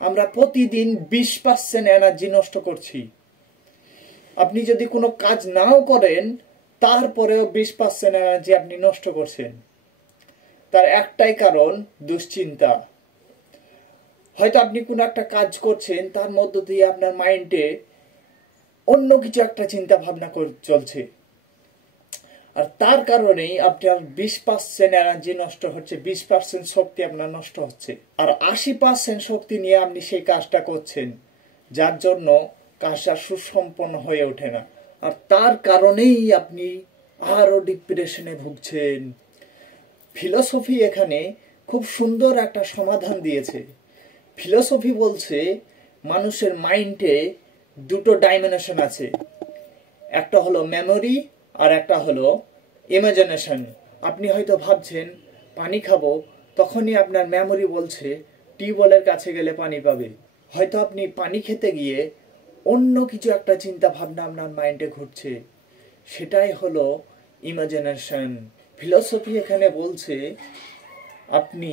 আমরা প্রতিদিন 20% এনার্জি নষ্ট করছি। আপনি যদি কোনো কাজ নাও করেন তারপরেও 20% এনার্জি আপনি নষ্ট করছেন। তার একটাই কারণ, দুশ্চিন্তা। হয়তো আপনি কোনো একটা কাজ করছেন, তার মধ্য দিয়ে আপনার মাইন্ডে অন্য কিছু একটা চিন্তা ভাবনা চলছে, আর তার কারণেই আপনার 20% এনার্জি নষ্ট হচ্ছে, 20% শক্তি আপনার নষ্ট হচ্ছে। আর 80% শক্তি নিয়ে আপনি সেই কাজটা করছেন, যার জন্য কাজটা সুসম্পন্ন হয়ে ওঠে না। আর তার কারণেই আপনি আরো ডিপ্রেশনে ভুগছেন। ফিলোসফি এখানে খুব সুন্দর একটা সমাধান দিয়েছে। ফিলোসফি বলছে মানুষের মাইন্ডে দুটো ডাইমেনশন আছে, একটা হলো মেমোরি আর একটা হলো ইমাজিনেশন। আপনি হয়তো ভাবছেন পানি খাবো, তখনই আপনার মেমোরি বলছে টিউবওয়েলের কাছে গেলে পানি পাবে। হয়তো আপনি পানি খেতে গিয়ে অন্য কিছু একটা চিন্তা ভাবনা আপনার মাইন্ডে ঘুরছে, সেটাই হলো ইমাজিনেশন। ফিলোসফি এখানে বলছে আপনি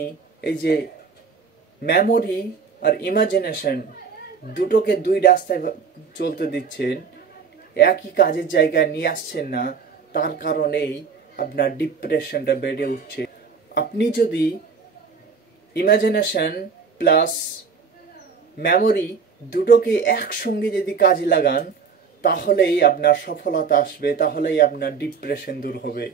এই যে মেমোরি আর ইমাজিনেশন দুটোকে দুই রাস্তায় চলতে দিচ্ছেন, একই কাজের জায়গায় নিয়ে আসছেন না, তার কারণেই আপনার ডিপ্রেশনটা বেড়ে উঠছে। আপনি যদি ইমাজিনেশন প্লাস মেমোরি দুটোকে একসঙ্গে যদি কাজে লাগান, তাহলেই আপনার সফলতা আসবে, তাহলেই আপনার ডিপ্রেশন দূর হবে।